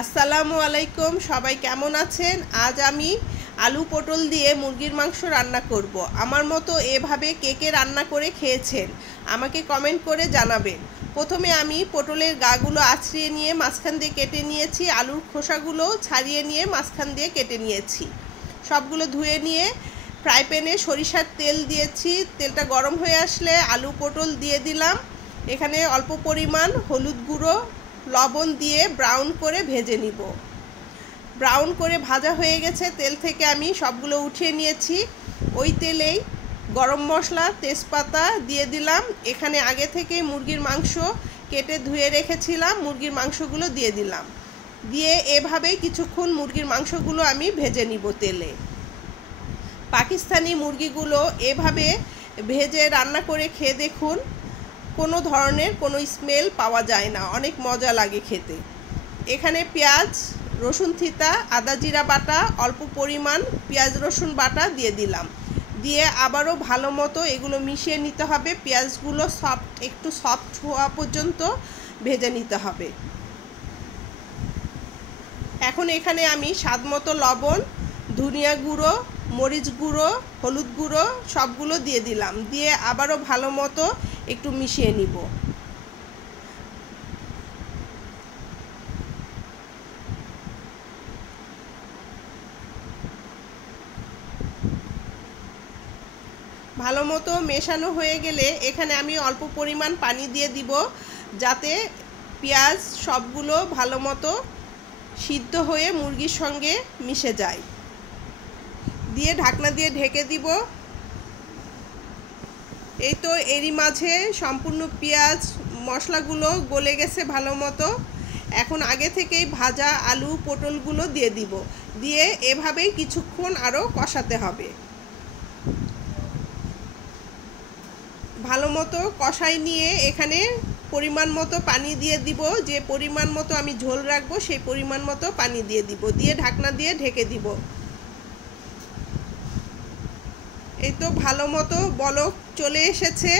আসসালামু আলাইকুম, সবাই কেমন আছেন? আজ আমি আলু পটল দিয়ে মুরগির মাংস রান্না করব। আমার মতো এভাবে কে কে রান্না করে খেয়েছেন আমাকে কমেন্ট করে জানাবেন। প্রথমে আমি পটলের গাগুলো আঁচড়িয়ে নিয়ে মাঝখান দিয়ে কেটে নিয়েছি, আলুর খোসাগুলো ছাড়িয়ে নিয়ে মাঝখান দিয়ে কেটে নিয়েছি। সবগুলো ধুয়ে নিয়ে ফ্রাই প্যানে সরিষার তেল দিয়েছি। তেলটা গরম হয়ে আসলে আলু পটল দিয়ে দিলাম। এখানে অল্প পরিমাণ হলুদ গুঁড়ো, লবণ দিয়ে ব্রাউন করে ভেজে নিব। ব্রাউন করে ভাজা হয়ে গেছে, তেল থেকে আমি সবগুলো উঠিয়ে নিয়েছি। ওই তেলেই গরম মশলা, তেজপাতা দিয়ে দিলাম। এখানে আগে থেকেই মুরগির মাংস কেটে ধুয়ে রেখেছিলাম, মুরগির মাংসগুলো দিয়ে দিলাম। দিয়ে এভাবেই কিছুক্ষণ মুরগির মাংসগুলো আমি ভেজে নিব তেলে। পাকিস্তানি মুরগিগুলো এভাবে ভেজে রান্না করে খেয়ে দেখুন, কোনো ধরনের কোনো স্মেল পাওয়া যায় না, অনেক মজা লাগে খেতে। এখানে পেঁয়াজ, রসুন থিতা, আদা জিরা বাটা, অল্প পরিমাণ পেঁয়াজ রসুন বাটা দিয়ে দিলাম। দিয়ে আবারও ভালো মতো এগুলো মিশিয়ে নিতে হবে। পেঁয়াজগুলো একটু সফট হওয়া পর্যন্ত ভেজে নিতে হবে। এখন এখানে আমি স্বাদ মতো লবণ, ধনিয়া গুঁড়ো, মরিচ গুঁড়ো, হলুদ গুঁড়ো সবগুলো দিয়ে দিলাম। দিয়ে আবারও ভালো মতো একটু মিশিয়ে নিব। ভালো মতো মেশানো হয়ে গেলে এখানে আমি অল্প পরিমাণ পানি দিয়ে দিব, যাতে পেঁয়াজ সবগুলো ভালো মতো সিদ্ধ হয়ে মুরগির সঙ্গে মিশে যায়। দিয়ে ঢাকনা দিয়ে ঢেকে দিব। এই তো এরই মাঝে সম্পূর্ণ পেঁয়াজ মশলাগুলো গলে গেছে ভালো মতো। এখন আগে থেকেই ভাজা আলু পটলগুলো দিয়ে দিব। দিয়ে এভাবেই কিছুক্ষণ আরও কষাতে হবে। ভালো মতো কষাই নিয়ে এখানে পরিমাণ মতো পানি দিয়ে দিব। যে পরিমাণ মতো আমি ঝোল রাখবো সেই পরিমাণ মতো পানি দিয়ে দিব। দিয়ে ঢাকনা দিয়ে ঢেকে দিব। এই তো ভালো মতো বলক চলে এসেছে।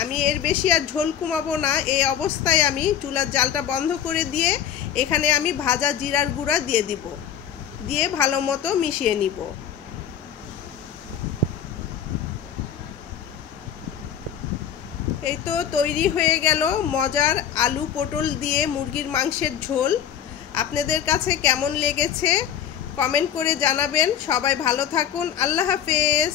আমি এর বেশি আর ঝোল কমাবো না। এই অবস্থায় আমি চুলার জালটা বন্ধ করে দিয়ে এখানে আমি ভাজা জিরার গুঁড়া দিয়ে দিব। দিয়ে ভালো মতো মিশিয়ে নিব। এই তো তৈরি হয়ে গেল মজার আলু পটল দিয়ে মুরগির মাংসের ঝোল। আপনাদের কাছে কেমন লেগেছে কমেন্ট করে জানাবেন। সবাই ভালো থাকুন। আল্লাহ হাফেজ।